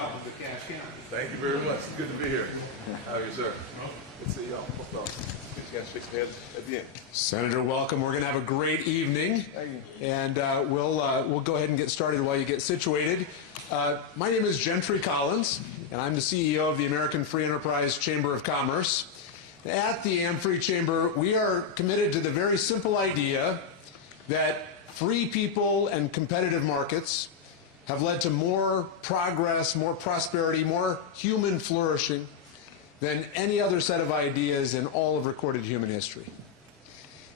Welcome to Cash County. Thank you very much. It's good to be here. How are you, sir? Good to see y'all. Get you guys fixed heads at the end. Senator, welcome. We're going to have a great evening, and we'll go ahead and get started while you get situated. My name is Gentry Collins, and I'm the CEO of the American Free Enterprise Chamber of Commerce. At the AmFree Chamber, we are committed to the very simple idea that free people and competitive markets have led to more progress, more prosperity, more human flourishing than any other set of ideas in all of recorded human history.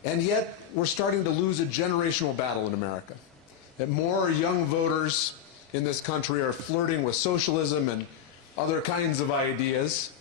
And yet, we're starting to lose a generational battle in America. That more young voters in this country are flirting with socialism and other kinds of ideas.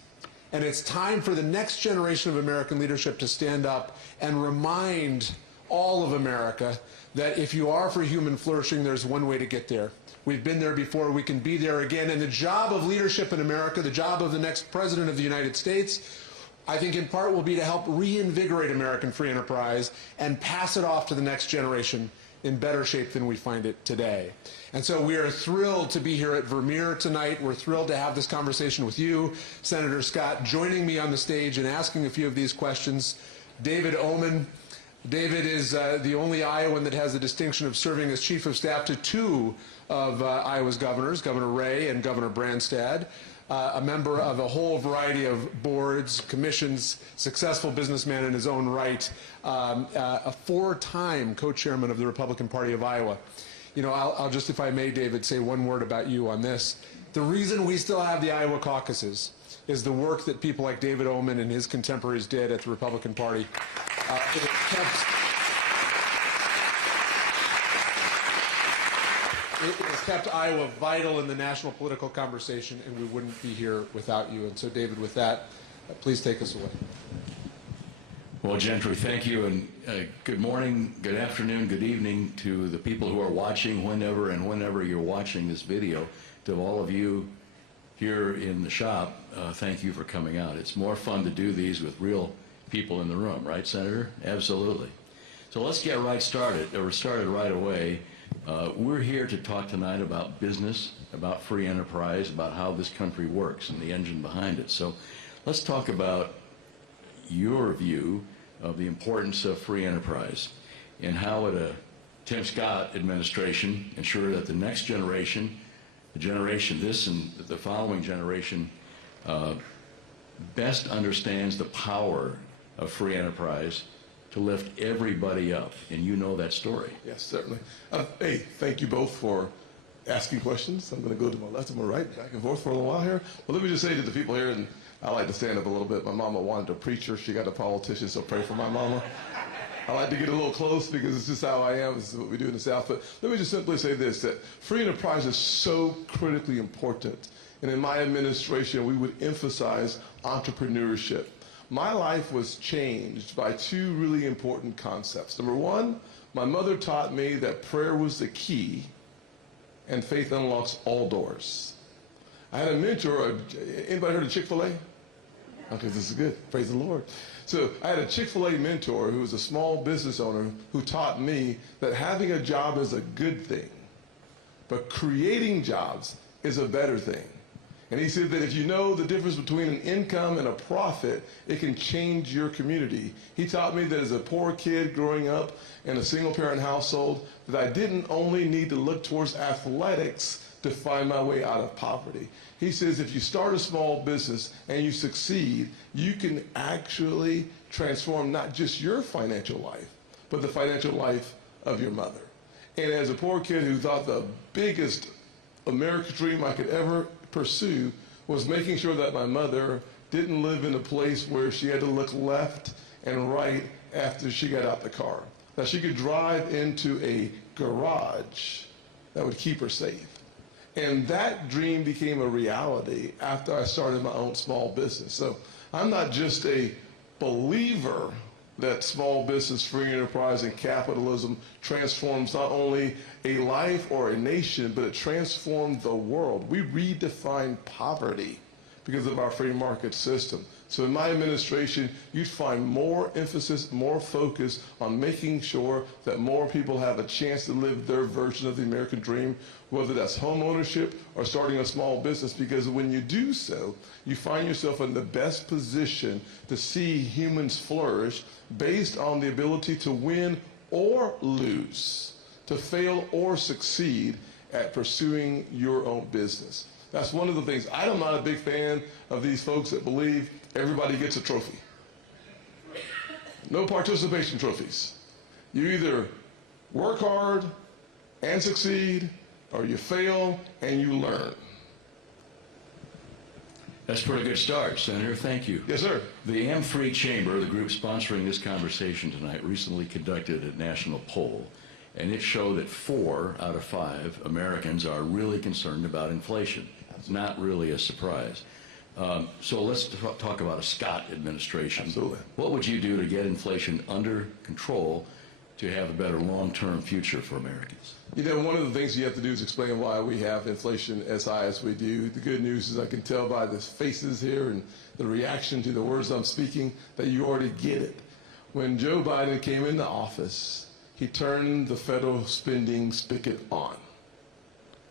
And it's time for the next generation of American leadership to stand up and remind all of America that if you are for human flourishing, there's one way to get there. We've been there before, we can be there again. And the job of leadership in America, the job of the next president of the United States, I think in part will be to help reinvigorate American free enterprise and pass it off to the next generation in better shape than we find it today. And so we are thrilled to be here at Vermeer tonight. We're thrilled to have this conversation with you, Senator Scott, joining me on the stage and asking a few of these questions. David Oman. David is the only Iowan that has the distinction of serving as chief of staff to two of Iowa's governors, Governor Ray and Governor Branstad, a member of a whole variety of boards, commissions, successful businessman in his own right, a four-time co-chairman of the Republican Party of Iowa. You know, I'll just, if I may, David, say one word about you on this. The reason we still have the Iowa caucuses is the work that people like David Oman and his contemporaries did at the Republican Party. It has kept Iowa vital in the national political conversation, and we wouldn't be here without you. And so, David, with that, please take us away. Well, Gentry, thank you, and good morning, good afternoon, good evening to the people who are watching whenever you're watching this video. To all of you here in the shop, thank you for coming out. It's more fun to do these with real people in the room, right, Senator? Absolutely. So let's get started right away. We're here to talk tonight about business, about free enterprise, about how this country works and the engine behind it. So let's talk about your view of the importance of free enterprise and how it Tim Scott administration ensure that the next generation, this and the following generation, best understands the power of free enterprise to lift everybody up, and you know that story. Yes, certainly. Hey, thank you both for asking questions. I'm going to go to my left and my right, back and forth for a little while here. But let me just say to the people here, and I like to stand up a little bit. My mama wanted a preacher. She got a politician, so pray for my mama. I like to get a little close because it's just how I am. This is what we do in the South. But let me just simply say this, that free enterprise is so critically important. And in my administration, we would emphasize entrepreneurship. My life was changed by two really important concepts. Number one, my mother taught me that prayer was the key and faith unlocks all doors. I had a mentor, anybody heard of Chick-fil-A? Okay, this is good, praise the Lord. So I had a Chick-fil-A mentor who was a small business owner who taught me that having a job is a good thing, but creating jobs is a better thing. And he said that if you know the difference between an income and a profit, it can change your community. He taught me that as a poor kid growing up in a single-parent household, that I didn't only need to look towards athletics to find my way out of poverty. He says if you start a small business and you succeed, you can actually transform not just your financial life, but the financial life of your mother. And as a poor kid who thought the biggest American dream I could ever pursue was making sure that my mother didn't live in a place where she had to look left and right after she got out the car. That she could drive into a garage that would keep her safe. And that dream became a reality after I started my own small business. So I'm not just a believer that small business, free enterprise, and capitalism transforms not only a life or a nation, but it transformed the world. We redefined poverty because of our free market system. So in my administration, you'd find more emphasis, more focus on making sure that more people have a chance to live their version of the American dream, whether that's home ownership or starting a small business, because when you do so, you find yourself in the best position to see humans flourish based on the ability to win or lose, to fail or succeed at pursuing your own business. That's one of the things. I'm not a big fan of these folks that believe everybody gets a trophy. No participation trophies. You either work hard and succeed, or you fail and you learn. That's a pretty good start, Senator. Thank you. Yes, sir. The Am-Free Chamber, the group sponsoring this conversation tonight, recently conducted a national poll, and it showed that 4 out of 5 Americans are really concerned about inflation. It's not really a surprise. So let's talk about a Scott administration. Absolutely. What would you do to get inflation under control to have a better long-term future for Americans? You know, one of the things you have to do is explain why we have inflation as high as we do. The good news is I can tell by the faces here and the reaction to the words I'm speaking that you already get it. When Joe Biden came into office, he turned the federal spending spigot on.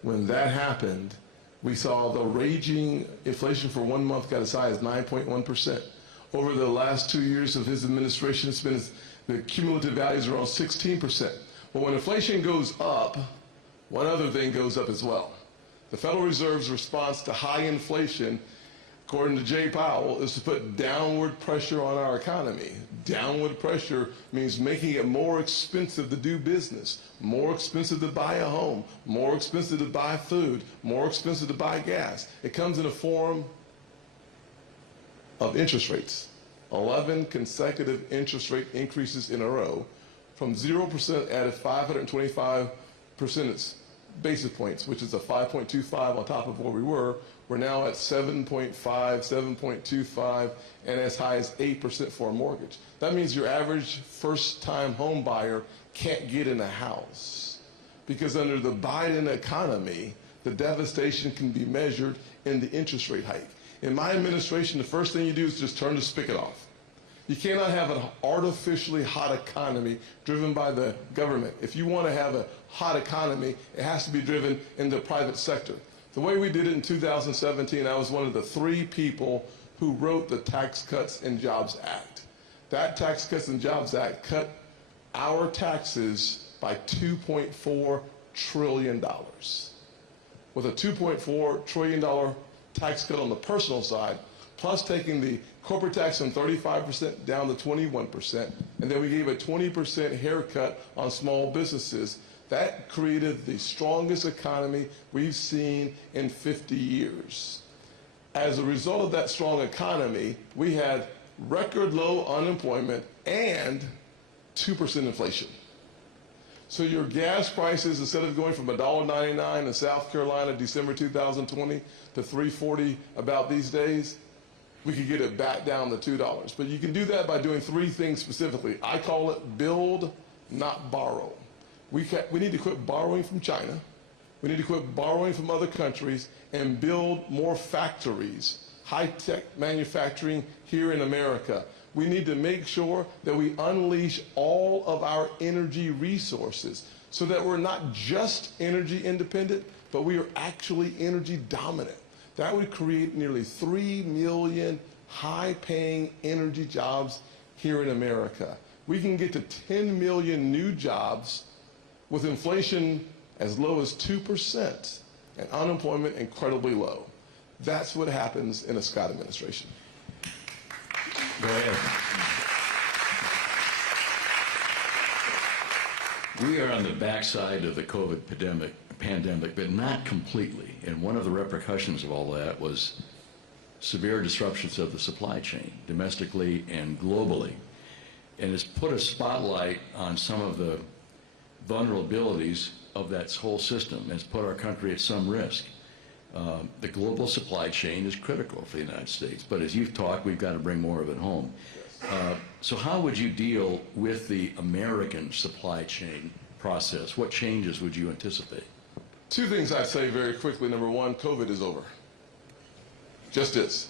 When that happened, we saw the raging inflation for 1 month got as high as 9.1%. Over the last 2 years of his administration, it's been the cumulative values are around 16%. But when inflation goes up, one other thing goes up as well. The Federal Reserve's response to high inflation, according to Jay Powell, is to put downward pressure on our economy. Downward pressure means making it more expensive to do business, more expensive to buy a home, more expensive to buy food, more expensive to buy gas. It comes in a form of interest rates. 11 consecutive interest rate increases in a row, from 0% added 525 basis points, which is a 5.25 on top of where we were. We're now at 7.5, 7.25, and as high as 8% for a mortgage. That means your average first-time home buyer can't get in a house, because under the Biden economy, the devastation can be measured in the interest rate hike. In my administration, the first thing you do is just turn the spigot off. You cannot have an artificially hot economy driven by the government. If you want to have a hot economy, it has to be driven in the private sector. The way we did it in 2017, I was one of the 3 people who wrote the Tax Cuts and Jobs Act. That Tax Cuts and Jobs Act cut our taxes by $2.4 trillion. With a $2.4 trillion tax cut on the personal side, plus taking the corporate tax from 35% down to 21%, and then we gave a 20% haircut on small businesses. That created the strongest economy we've seen in 50 years. As a result of that strong economy, we had record low unemployment and 2% inflation. So your gas prices, instead of going from $1.99 in South Carolina, December 2020, to $3.40 about these days, we could get it back down to $2. But you can do that by doing 3 things specifically. I call it build, not borrow. We need to quit borrowing from China. We need to quit borrowing from other countries and build more factories, high-tech manufacturing here in America. We need to make sure that we unleash all of our energy resources so that we're not just energy independent, but we are actually energy dominant. That would create nearly 3 million high-paying energy jobs here in America. We can get to 10 million new jobs with inflation as low as 2% and unemployment incredibly low. That's what happens in a Scott administration. Go ahead. We are on the backside of the COVID pandemic, but not completely. And one of the repercussions of all that was severe disruptions of the supply chain, domestically and globally. And it's put a spotlight on some of the vulnerabilities of that whole system. It's put our country at some risk. The global supply chain is critical for the United States, but as you've talked, we've got to bring more of it home. So how would you deal with the American supply chain process? What changes would you anticipate? 2 things I'd say very quickly. Number 1, COVID is over. just is.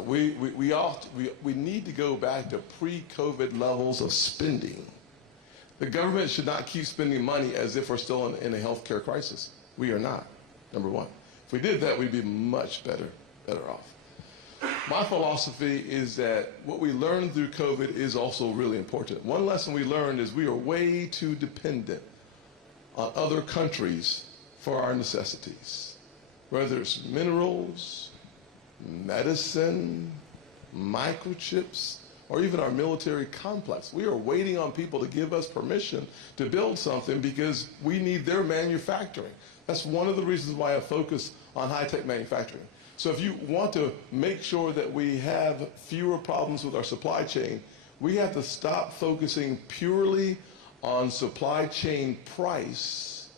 We need to go back to pre-COVID levels of spending. The government should not keep spending money as if we're still in a healthcare crisis. We are not, number one. If we did that, we'd be much better off. My philosophy is that what we learned through COVID is also really important. One lesson we learned is we are way too dependent on other countries for our necessities, whether it's minerals, medicine, microchips, or even our military complex. We are waiting on people to give us permission to build something because we need their manufacturing. That's one of the reasons why I focus on high-tech manufacturing. So if you want to make sure that we have fewer problems with our supply chain, we have to stop focusing purely on supply chain price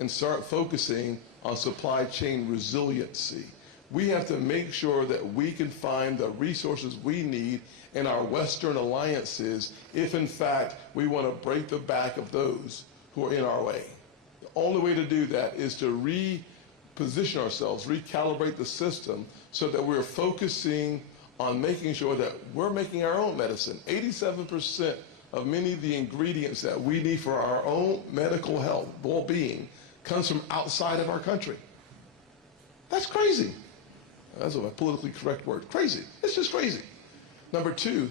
and start focusing on supply chain resiliency. We have to make sure that we can find the resources we need in our Western alliances if, in fact, we want to break the back of those who are in our way. The only way to do that is to reposition ourselves, recalibrate the system so that we're focusing on making sure that we're making our own medicine. 87% of many of the ingredients that we need for our own medical health, well-being, comes from outside of our country. That's crazy. That's a politically correct word. Crazy. It's just crazy. Number two,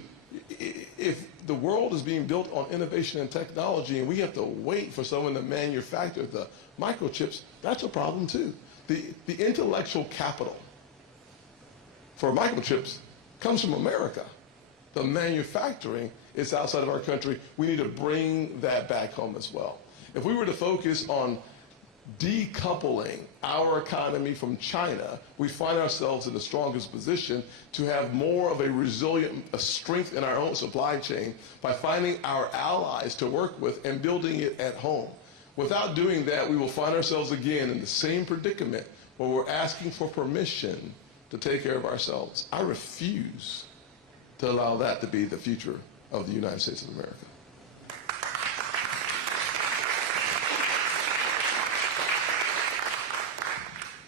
if the world is being built on innovation and technology and we have to wait for someone to manufacture the microchips, that's a problem too. The intellectual capital for microchips comes from America. The manufacturing is outside of our country. We need to bring that back home as well. If we were to focus on decoupling our economy from China, we find ourselves in the strongest position to have more of a resilient strength in our own supply chain by finding our allies to work with and building it at home. Without doing that, we will find ourselves again in the same predicament where we're asking for permission to take care of ourselves. I refuse to allow that to be the future of the United States of America.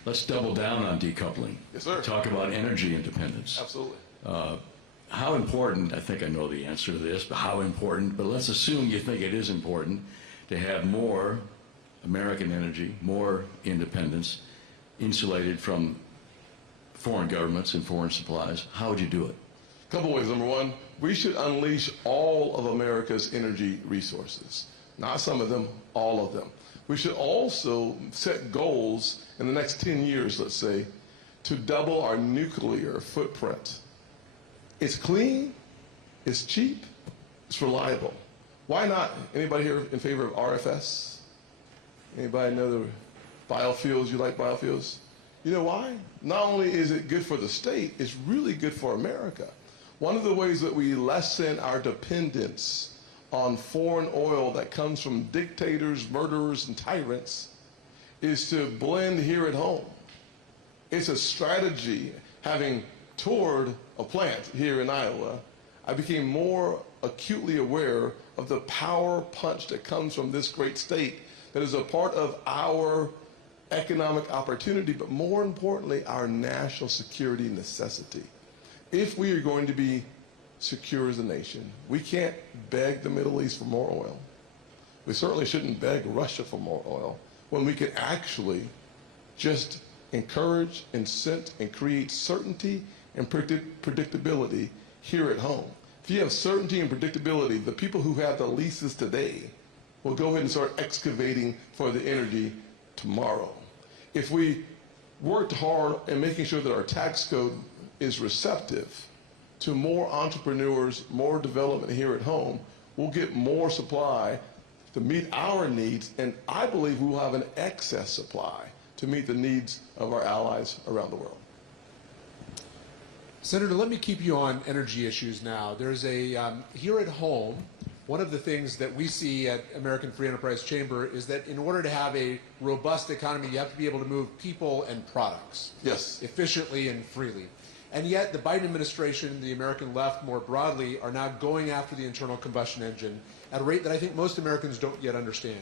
Let's double down on decoupling. Yes, sir. Talk about energy independence. Absolutely. How important, I think I know the answer to this, but how important, but let's assume you think it is important to have more American energy, more independence, insulated from foreign governments and foreign supplies. How would you do it? A couple ways. Number one, we should unleash all of America's energy resources. Not some of them, all of them. We should also set goals in the next 10 years, let's say, to double our nuclear footprint. It's clean, it's cheap, it's reliable. Why not? Anybody here in favor of RFS? Anybody know the biofuels? You like biofuels? You know why? Not only is it good for the state, it's really good for America. One of the ways that we lessen our dependence on foreign oil that comes from dictators, murderers, and tyrants is to blend here at home. It's a strategy. Having toured a plant here in Iowa, I became more acutely aware of the power punch that comes from this great state that is a part of our economic opportunity, but more importantly, our national security necessity. If we are going to be secure as a nation, we can't beg the Middle East for more oil. We certainly shouldn't beg Russia for more oil when we can actually just encourage, incent, and create certainty and predictability here at home. If you have certainty and predictability, the people who have the leases today will go ahead and start excavating for the energy tomorrow. If we worked hard in making sure that our tax code is receptive to more entrepreneurs, more development here at home, we'll get more supply to meet our needs, and I believe we will have an excess supply to meet the needs of our allies around the world. Senator, let me keep you on energy issues now. There's a, here at home, one of the things that we see at American Free Enterprise Chamber is that in order to have a robust economy, you have to be able to move people and products efficiently and freely. And yet the Biden administration, the American left more broadly, are now going after the internal combustion engine at a rate that I think most Americans don't yet understand.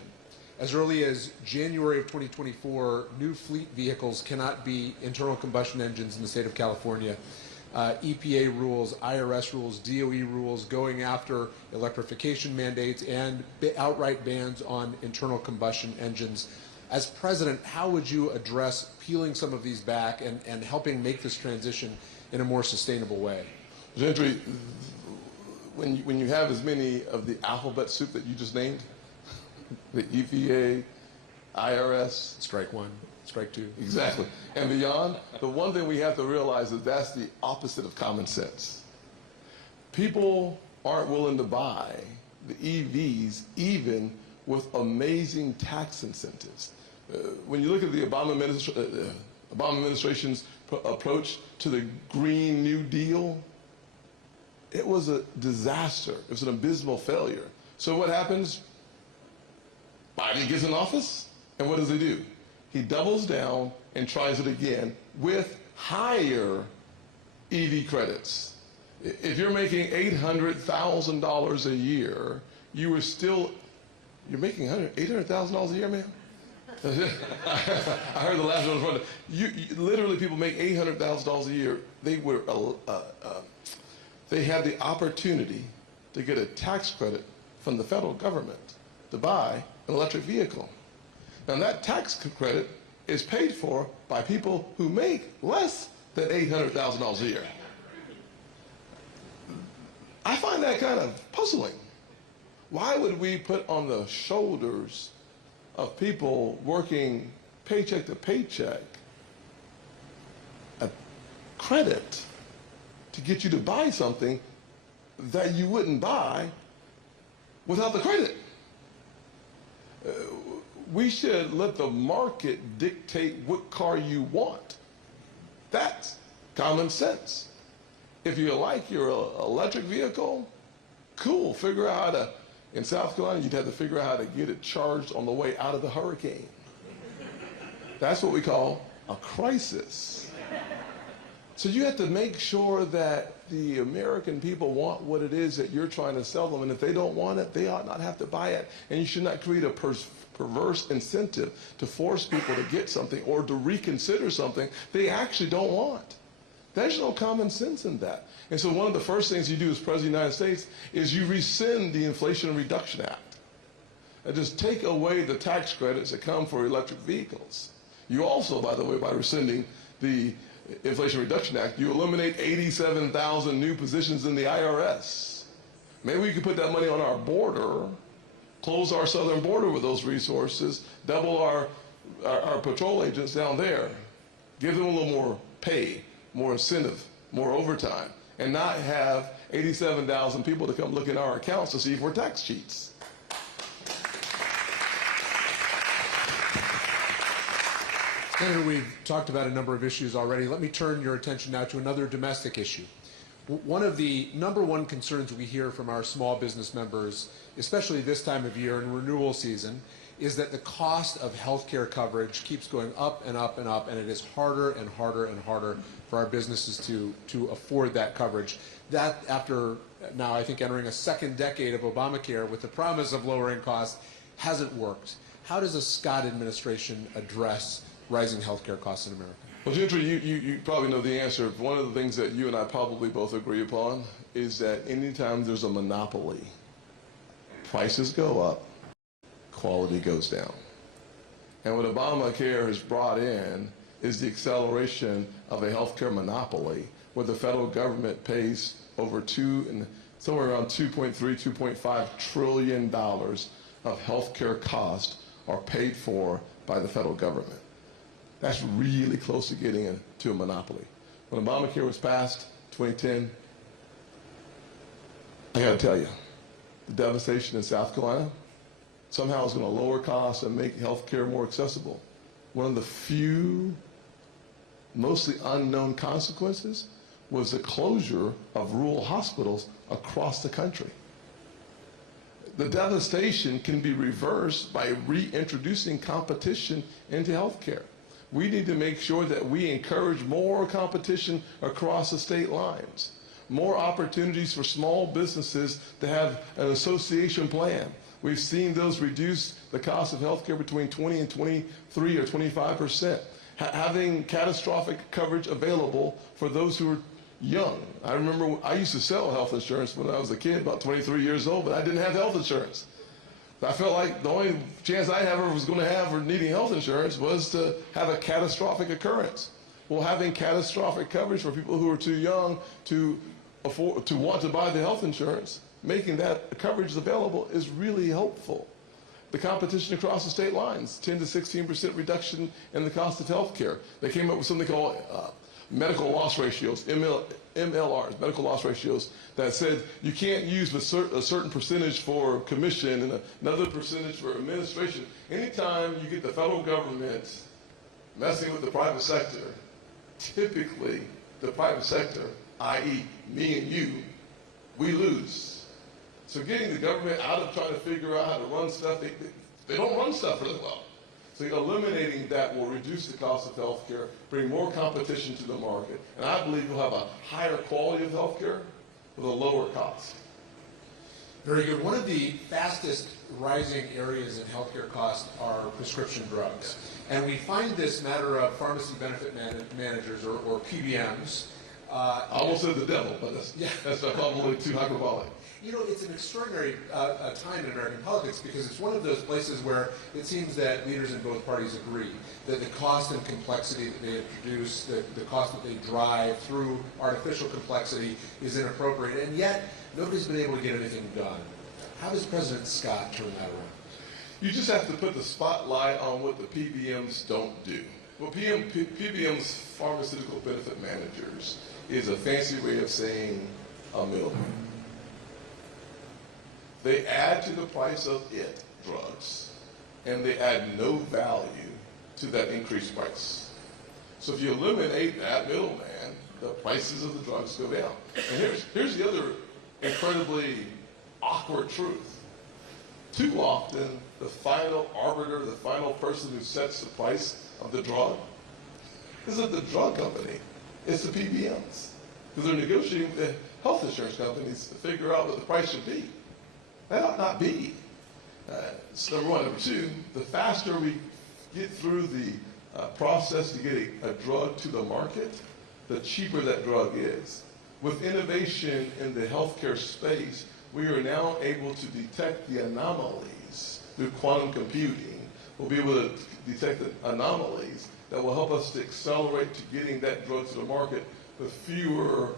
as early as January of 2024, new fleet vehicles cannot be internal combustion engines in the state of California. EPA rules, IRS rules, DOE rules going after electrification mandates and outright bans on internal combustion engines. As president, how would you address peeling some of these back and helping make this transition in a more sustainable way? Gentry, when you have as many of the alphabet soup that you just named, the EPA, IRS. Strike one, strike two. Exactly. And beyond, the one thing we have to realize is that's the opposite of common sense. People aren't willing to buy the EVs even with amazing tax incentives. When you look at the Obama administration's approach to the Green New Deal, it was a disaster. It was an abysmal failure. So what happens? Biden gets in office, and what does he do? He doubles down and tries it again with higher EV credits. If you're making $800,000 a year, you're making $800,000 a year, man? I heard the last one. Literally, people make $800,000 a year. They had the opportunity to get a tax credit from the federal government to buy an electric vehicle. Now, that tax credit is paid for by people who make less than $800,000 a year. I find that kind of puzzling. Why would we put on the shoulders of people working paycheck to paycheck a credit to get you to buy something that you wouldn't buy without the credit? We should let the market dictate what car you want. That's common sense. If you like your electric vehicle, cool, figure out how to, in South Carolina, you'd have to figure out how to get it charged on the way out of the hurricane. That's what we call a crisis. So you have to make sure that the American people want what it is that you're trying to sell them, and if they don't want it, they ought not have to buy it. And you should not create a perverse incentive to force people to get something or to reconsider something they actually don't want. There's no common sense in that. And so one of the first things you do as President of the United States is you rescind the Inflation Reduction Act and just take away the tax credits that come for electric vehicles. You also, by the way, by rescinding the Inflation Reduction Act, you eliminate 87,000 new positions in the IRS. Maybe we could put that money on our border, close our southern border with those resources, double our patrol agents down there, give them a little more pay, more incentive, more overtime, and not have 87,000 people to come look in our accounts to see if we're tax cheats. Senator, we've talked about a number of issues already. Let me turn your attention now to another domestic issue. One of the #1 concerns we hear from our small business members, especially this time of year in renewal season, is that the cost of health care coverage keeps going up and up and up, and it is harder and harder and harder for our businesses to afford that coverage. That, after now I think entering a second decade of Obamacare with the promise of lowering costs, hasn't worked. How does the Scott administration address rising health care costs in America? Well, Gentry, you probably know the answer. One of the things that you and I probably both agree upon is that anytime there's a monopoly, prices go up, quality goes down. And what Obamacare has brought in is the acceleration of a healthcare monopoly where the federal government pays over somewhere around $2.3, $2.5 trillion of healthcare costs are paid for by the federal government. That's really close to getting into a monopoly. When Obamacare was passed, 2010, I got to tell you, the devastation in South Carolina somehow is going to lower costs and make health care more accessible. One of the few, mostly unknown consequences was the closure of rural hospitals across the country. The devastation can be reversed by reintroducing competition into health care. We need to make sure that we encourage more competition across the state lines, more opportunities for small businesses to have an association plan, We've seen those reduce the cost of health care between 20 and 23 or 25%. Having catastrophic coverage available for those who are young. I remember I used to sell health insurance when I was a kid, about 23 years old, but I didn't have health insurance. I felt like the only chance I ever was going to have for needing health insurance was to have a catastrophic occurrence. Well, having catastrophic coverage for people who are too young to afford to want to buy the health insurance, making that coverage available is really helpful. The competition across the state lines, 10 to 16% reduction in the cost of health care. They came up with something called medical loss ratios, MLRs, medical loss ratios, that said you can't use a certain percentage for commission and another percentage for administration. Anytime you get the federal government messing with the private sector, typically the private sector, i.e. me and you, we lose. So getting the government out of trying to figure out how to run stuff, they don't run stuff really well. So eliminating that will reduce the cost of health care, bring more competition to the market, and I believe you'll have a higher quality of health care with a lower cost. Very good. One of the fastest rising areas in healthcare costs are prescription drugs. And we find this matter of pharmacy benefit managers, or PBMs. I almost said the devil, but that's probably too hyperbolic. You know, it's an extraordinary time in American politics because it's one of those places where it seems that leaders in both parties agree that the cost and complexity that they introduce, the cost that they drive through artificial complexity is inappropriate, and yet nobody's been able to get anything done. How does President Scott turn that around? You just have to put the spotlight on what the PBMs don't do. Well, PBMs, pharmaceutical benefit managers, is a fancy way of saying a middleman. They add to the price of drugs, and they add no value to that increased price. So if you eliminate that middleman, the prices of the drugs go down. And here's the other incredibly awkward truth. Too often, the final arbiter, the final person who sets the price of the drug isn't the drug company, it's the PBMs. Because they're negotiating with the health insurance companies to figure out what the price should be. That ought not be. That's number one. Number two, the faster we get through the process to get a drug to the market, the cheaper that drug is. With innovation in the healthcare space, we are now able to detect the anomalies through quantum computing. We'll be able to detect the anomalies that will help us to accelerate to getting that drug to the market with fewer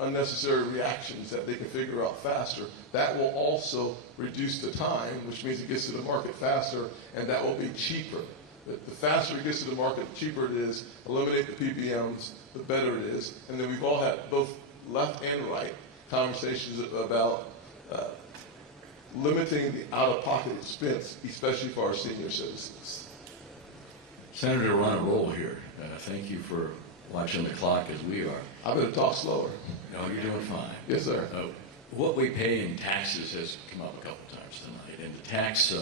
unnecessary reactions that they can figure out faster. That will also reduce the time, which means it gets to the market faster, and that will be cheaper. The faster it gets to the market, the cheaper it is. Eliminate the PBMs, the better it is. And then we've all had, both left and right, conversations about limiting the out-of-pocket expense, especially for our senior citizens. Senator, we're on a roll here. Thank you for watching the clock as we are. I better talk slower. No, you're doing fine. Yes, sir. What we pay in taxes has come up a couple times tonight. And the Tax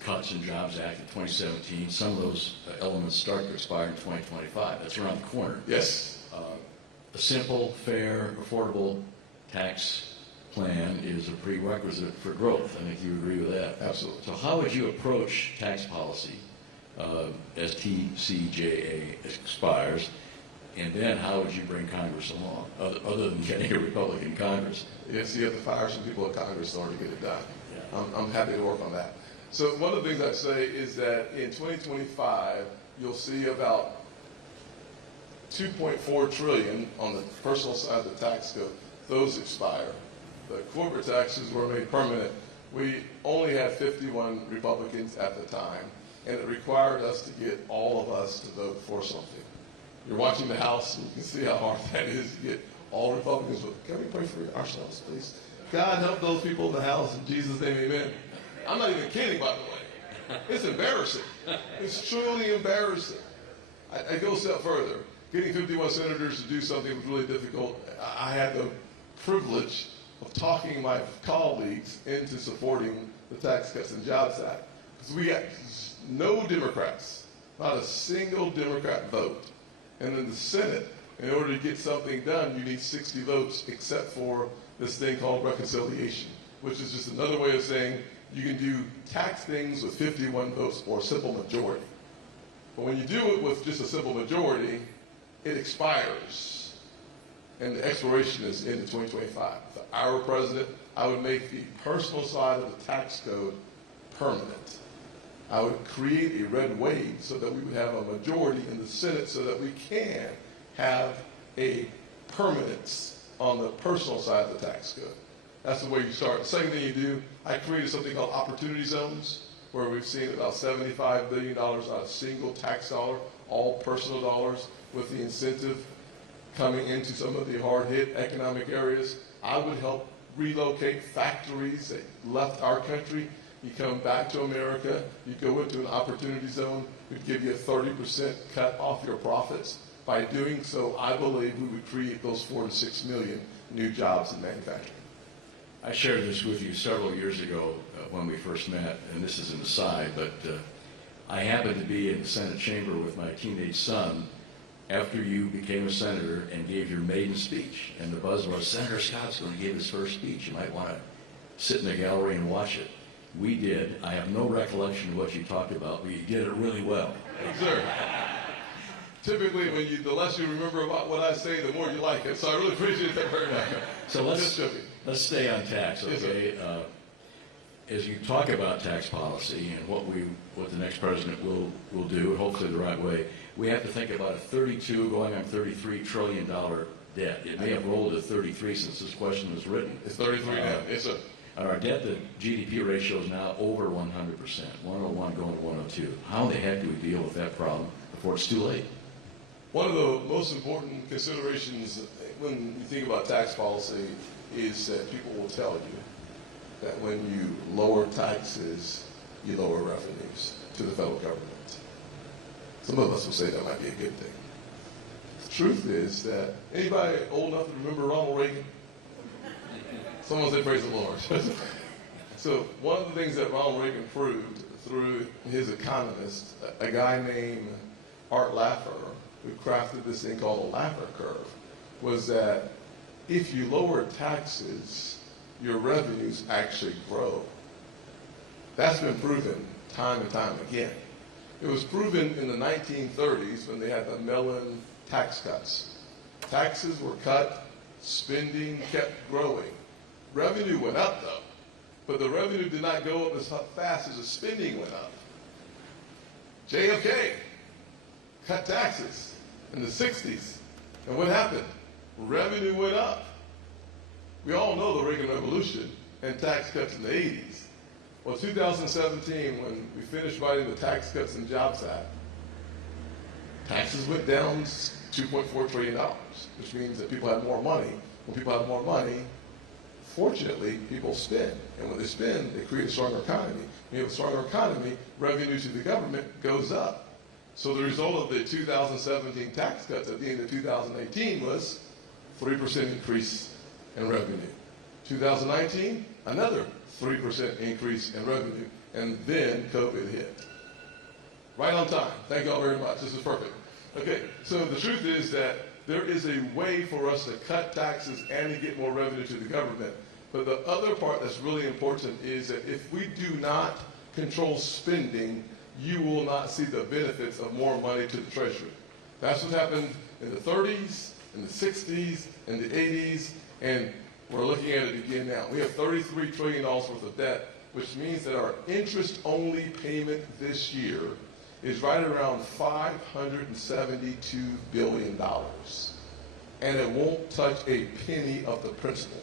Cuts and Jobs Act of 2017, some of those elements start to expire in 2025. That's around the corner. Yes. A simple, fair, affordable tax plan is a prerequisite for growth. I think you agree with that. Absolutely. So how would you approach tax policy as TCJA expires? And then how would you bring Congress along, other than getting a Republican Congress? Yes, you have to fire some people in Congress in order to get it done. Yeah. I'm happy to work on that. So one of the things I'd say is that in 2025, you'll see about $2.4 trillion on the personal side of the tax code. Those expire. The corporate taxes were made permanent. We only had 51 Republicans at the time, and it required us to get all of us to vote for something. You're watching the House, and you can see how hard that is to get all Republicans. Can we pray for ourselves, please? God help those people in the House. In Jesus' name, amen. I'm not even kidding, by the way. It's embarrassing. It's truly embarrassing. I go a step further. Getting 51 senators to do something was really difficult. I had the privilege of talking my colleagues into supporting the Tax Cuts and Jobs Act. Because we got no Democrats, not a single Democrat vote. And in the Senate, in order to get something done, you need 60 votes, except for this thing called reconciliation. which is just another way of saying you can do tax things with 51 votes or a simple majority. But when you do it with just a simple majority, it expires, and the expiration is in 2025. For our president, I would make the personal side of the tax code permanent. I would create a red wave so that we would have a majority in the Senate so that we can have a permanence on the personal side of the tax code. That's the way you start. The second thing you do, I created something called opportunity zones, where we've seen about $75 billion on a single tax dollar, all personal dollars, with the incentive coming into some of the hard-hit economic areas. I would help relocate factories that left our country. You come back to America, you go into an opportunity zone, we'd give you a 30% cut off your profits. By doing so, I believe we would create those 4 to 6 million new jobs in manufacturing. I shared this with you several years ago when we first met, and this is an aside, but I happened to be in the Senate chamber with my teenage son after you became a senator and gave your maiden speech. And the buzz was, Senator Scott's going to give his first speech. You might want to sit in the gallery and watch it. We did. I have no recollection of what you talked about, but you did it really well. Yes, sir. Typically, the less you remember about what I say, the more you like it. So I really appreciate that very much. So let's stay on tax, okay? Yes, as you talk about tax policy and what the next president will do, hopefully the right way, we have to think about a $32 going on $33 trillion debt. It may have rolled to 33 since this question was written. It's 33 now. Yes, sir. Our debt to GDP ratio is now over 100%, 101 going to 102. How in the heck do we deal with that problem before it's too late? One of the most important considerations when you think about tax policy is that people will tell you that when you lower taxes, you lower revenues to the federal government. Some of us will say that might be a good thing. The truth is that anybody old enough to remember Ronald Reagan? Someone say praise the Lord. So one of the things that Ronald Reagan proved through his economist, a guy named Art Laffer, who crafted this thing called the Laffer curve, was that if you lower taxes, your revenues actually grow. That's been proven time and time again. It was proven in the 1930s when they had the Mellon tax cuts. Taxes were cut, spending kept growing. Revenue went up though, but the revenue did not go up as fast as the spending went up. JFK cut taxes in the 60s, and what happened? Revenue went up. We all know the Reagan Revolution and tax cuts in the 80s. Well, 2017, when we finished writing the Tax Cuts and Jobs Act, taxes went down $2.4 trillion, which means that people have more money. When people have more money, fortunately, people spend. And when they spend, they create a stronger economy. When you have a stronger economy, revenue to the government goes up. So the result of the 2017 tax cuts at the end of 2018 was 3% increase in revenue. 2019, another 3% increase in revenue, and then COVID hit. Right on time. Thank you all very much. This is perfect. Okay, so the truth is that there is a way for us to cut taxes and to get more revenue to the government. But the other part that's really important is that if we do not control spending, you will not see the benefits of more money to the Treasury. That's what happened in the 30s, in the 60s, in the 80s, and we're looking at it again now. We have $33 trillion worth of debt, which means that our interest-only payment this year is right around $572 billion. And it won't touch a penny of the principal.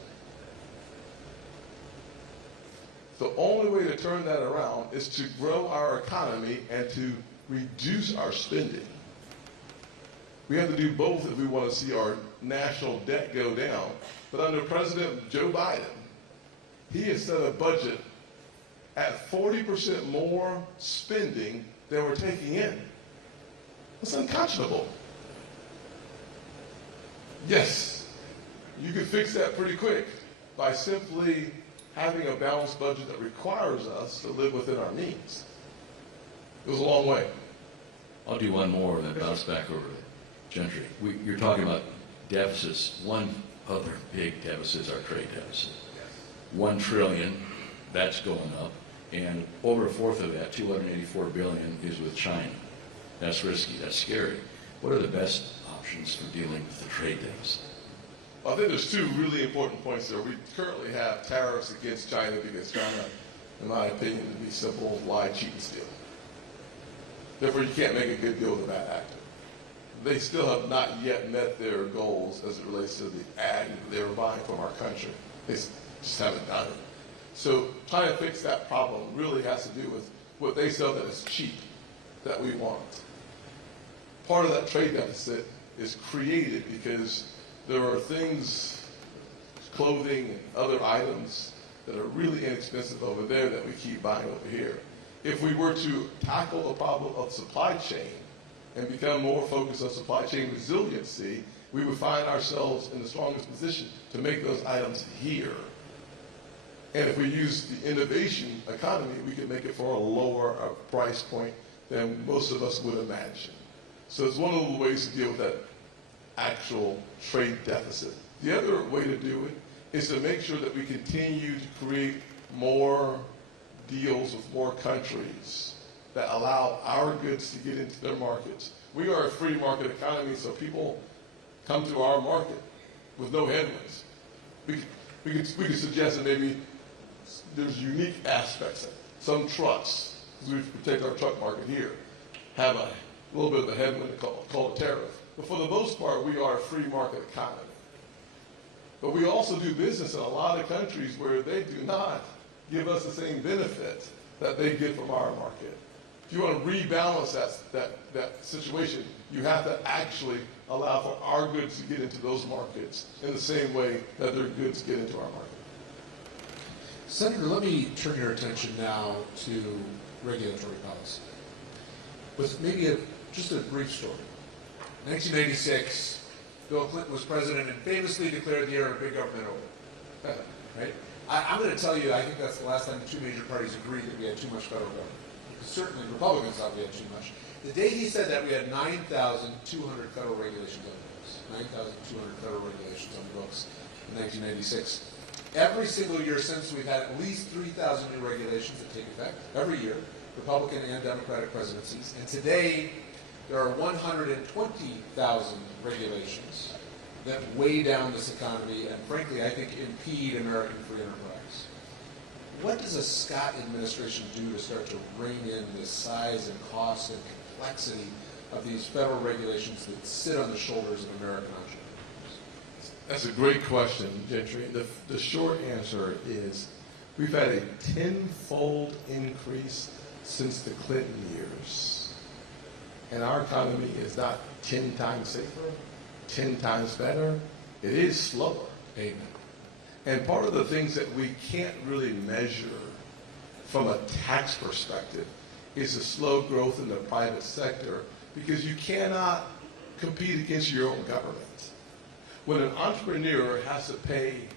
The only way to turn that around is to grow our economy and to reduce our spending. We have to do both if we want to see our national debt go down. But under President Joe Biden, he has set a budget at 40% more spending than we're taking in. That's unconscionable. Yes, you can fix that pretty quick by simply having a balanced budget that requires us to live within our means. It was a long way. I'll do one more and then bounce back over to Gentry. You're talking about deficits. One other big deficit is our trade deficit. 1 trillion, that's going up, and over a fourth of that, 284 billion, is with China. That's risky, that's scary. What are the best options for dealing with the trade deficit? I think there's two really important points there. We currently have tariffs against China because China, in my opinion, to be simple, lie, cheat, and steal. Therefore, you can't make a good deal with a bad actor. They still have not yet met their goals as it relates to the ag they were buying from our country. They just haven't done it. So trying to fix that problem really has to do with what they sell that is cheap, that we want. Part of that trade deficit is created because there are things, clothing and other items that are really inexpensive over there that we keep buying over here. If we were to tackle the problem of supply chain and become more focused on supply chain resiliency, we would find ourselves in the strongest position to make those items here. And if we use the innovation economy, we can make it for a lower price point than most of us would imagine. So it's one of the ways to deal with that actual trade deficit. The other way to do it is to make sure that we continue to create more deals with more countries that allow our goods to get into their markets. We are a free market economy, so people come to our market with no headwinds. We could suggest that maybe there's unique aspects. Some trucks, because we take our truck market here, have a little bit of a headwind called a tariff. But for the most part, we are a free market economy. But we also do business in a lot of countries where they do not give us the same benefit that they get from our market. If you want to rebalance that situation, you have to actually allow for our goods to get into those markets in the same way that their goods get into our market. Senator, let me turn your attention now to regulatory policy. With maybe just a brief story. 1996, Bill Clinton was president and famously declared the era of big government over. Right? I'm going to tell you, I think that's the last time the two major parties agreed that we had too much federal government. Certainly Republicans thought we had too much. The day he said that, we had 9,200 federal regulations on the books. 9,200 federal regulations on the books in 1996. Every single year since, we've had at least 3,000 new regulations that take effect every year, Republican and Democratic presidencies. And today, there are 120,000 regulations that weigh down this economy and, frankly, I think impede American free enterprise. What does a Scott administration do to start to rein in the size and cost and complexity of these federal regulations that sit on the shoulders of American entrepreneurs? That's a great question, Gentry. The short answer is we've had a tenfold increase since the Clinton years. And our economy is not 10 times safer, 10 times better. It is slower. Amen. And part of the things that we can't really measure from a tax perspective is the slow growth in the private sector because you cannot compete against your own government. When an entrepreneur has to pay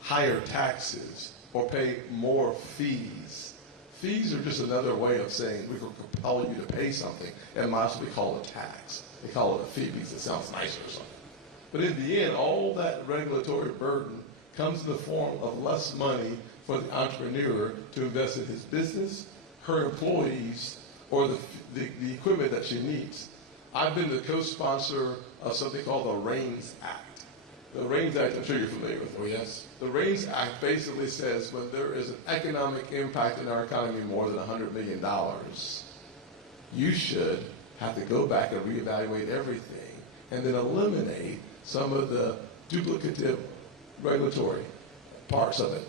higher taxes or pay more fees, fees are just another way of saying we will compel you to pay something and might as well be called a tax. They call it a fee because it sounds nicer or something. But in the end, all that regulatory burden comes in the form of less money for the entrepreneur to invest in his business, her employees, or the equipment that she needs. I've been the co-sponsor of something called the REINS Act. The REINS Act, I'm sure you're familiar with it. Oh, yes. The REINS Act basically says when there is an economic impact in our economy more than $100 million, you should have to go back and reevaluate everything and then eliminate some of the duplicative regulatory parts of it.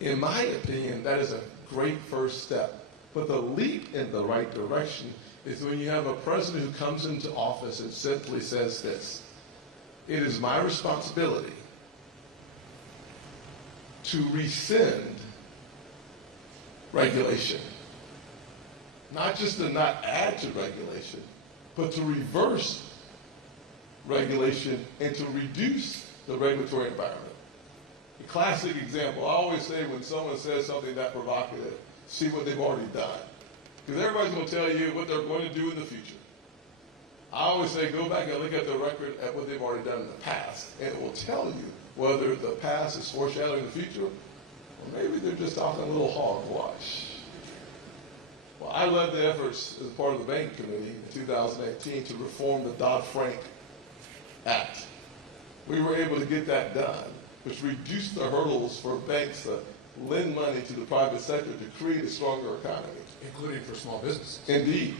In my opinion, that is a great first step. But the leap in the right direction is when you have a president who comes into office and simply says this: it is my responsibility to rescind regulation. Not just to not add to regulation, but to reverse regulation and to reduce the regulatory environment. A classic example, I always say when someone says something that provocative, see what they've already done. Because everybody's going to tell you what they're going to do in the future. I always say go back and look at the record at what they've already done in the past, and it will tell you whether the past is foreshadowing the future Or maybe they're just talking a little hogwash. Well, I led the efforts as part of the Bank Committee in 2018 to reform the Dodd-Frank Act. We were able to get that done, which reduced the hurdles for banks to lend money to the private sector to create a stronger economy. Including for small businesses. Indeed.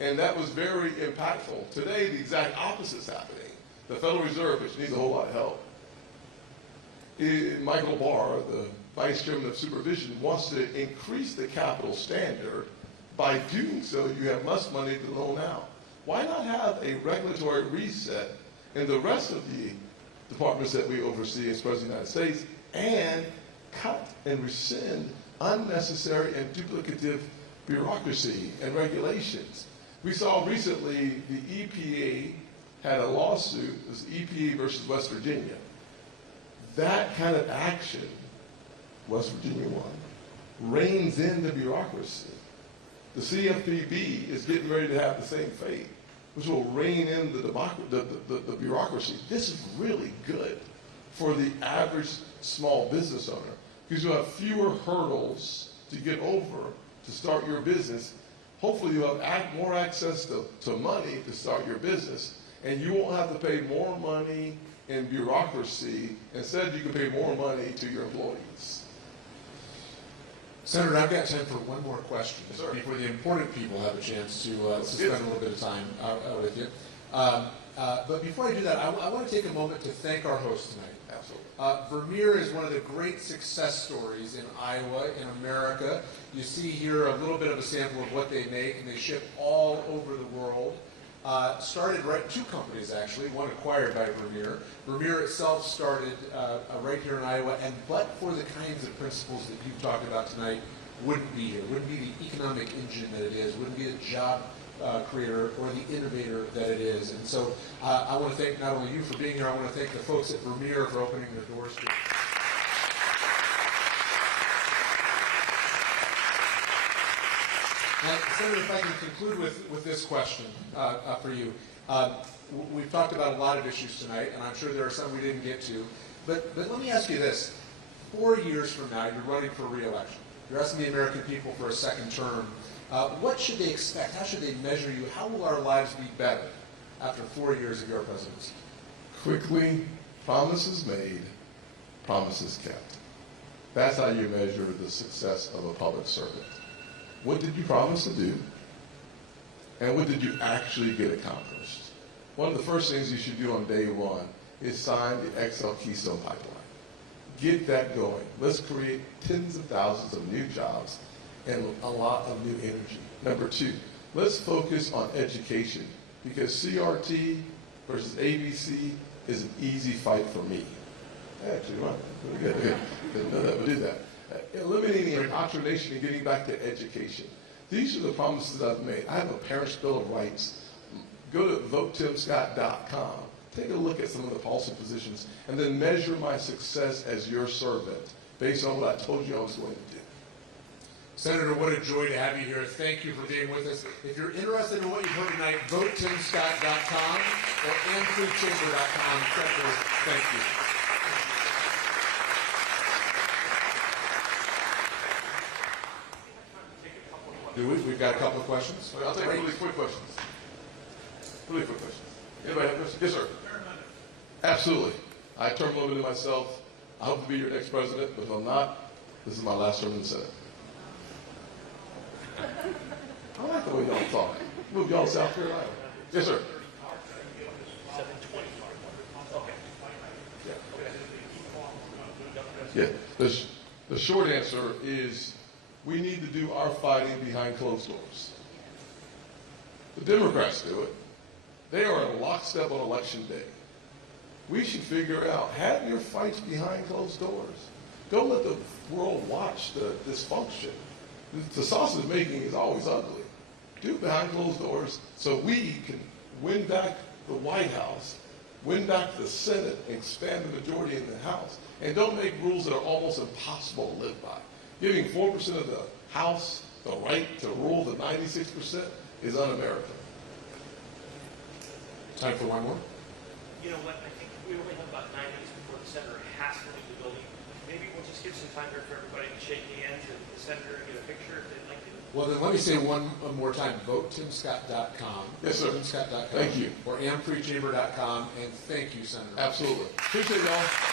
And that was very impactful. Today, the exact opposite is happening. The Federal Reserve, which needs a whole lot of help, Michael Barr, the Vice Chairman of Supervision, wants to increase the capital standard. By doing so, you have less money to loan out. Why not have a regulatory reset in the rest of the departments that we oversee as President of the United States and cut and rescind unnecessary and duplicative bureaucracy and regulations? We saw recently the EPA had a lawsuit, it was EPA versus West Virginia. That kind of action, West Virginia won, reins in the bureaucracy. The CFPB is getting ready to have the same fate, which will rein in the bureaucracy. This is really good for the average small business owner because you'll have fewer hurdles to get over to start your business. Hopefully you'll have more access to money to start your business, and you won't have to pay more money in bureaucracy. Instead, you can pay more money to your employees. Senator, I've got time for one more question Sir. before the important people have a chance to spend a little bit of time with you. But before I do that, I want to take a moment to thank our host tonight. Absolutely. Vermeer is one of the great success stories in Iowa, in America. You see here a little bit of a sample of what they make, and they ship all over the world. Started two companies actually, one acquired by Vermeer. Vermeer itself started right here in Iowa, and but for the kinds of principles that you've talked about tonight, wouldn't be here, wouldn't be the economic engine that it is, wouldn't be the job creator or the innovator that it is. And so I want to thank not only you for being here, I want to thank the folks at Vermeer for opening their doors to Now, Senator, if I can conclude with this question for you. We've talked about a lot of issues tonight, and I'm sure there are some we didn't get to. But let me ask you this. 4 years from now, you're running for re-election. You're asking the American people for a second term. What should they expect? How should they measure you? How will our lives be better after 4 years of your presidency? Quickly, promises made, promises kept. That's how you measure the success of a public servant. What did you promise to do? And what did you actually get accomplished? One of the first things you should do on day one is sign the XL Keystone Pipeline. Get that going. Let's create tens of thousands of new jobs and a lot of new energy. Number two, let's focus on education because CRT versus ABC is an easy fight for me. Actually, right. Good. Didn't know that would do that. Eliminating indoctrination and getting back to education. These are the promises I've made. I have a Parents' Bill of Rights. Go to votetimscott.com. Take a look at some of the policy positions and then measure my success as your servant based on what I told you I was going to do. Senator, what a joy to have you here. Thank you for being with us. If you're interested in what you've heard tonight, votetimscott.com or amfreechamber.com. Senator, thank you. We've got a couple of questions. I'll take really quick questions. Really quick questions. Anybody have questions? Yes, sir. Absolutely. I term limited myself. I hope to be your next president, but if I'm not, this is my last term in the Senate. I like the way y'all talk. Move y'all to South Carolina. Yes, sir. Yeah. The short answer is we need to do our fighting behind closed doors. The Democrats do it. They are in lockstep on election day. We should figure out, have your fights behind closed doors. Don't let the world watch the dysfunction. The sausage making is always ugly. Do it behind closed doors so we can win back the White House, win back the Senate, and expand the majority in the House. And don't make rules that are almost impossible to live by. Giving 4% of the House the right to rule the 96% is un-American. Time for one more. You know what? I think we only have about 9 minutes before the senator has to leave the building. maybe we'll just give some time here for everybody to shake hands and the senator get a picture if they'd like to. Well, then let me say one more time. VoteTimScott.com. Yes, sir. TimScott.com. Thank you. Or amfreechamber.com. And thank you, Senator. Absolutely. Appreciate y'all.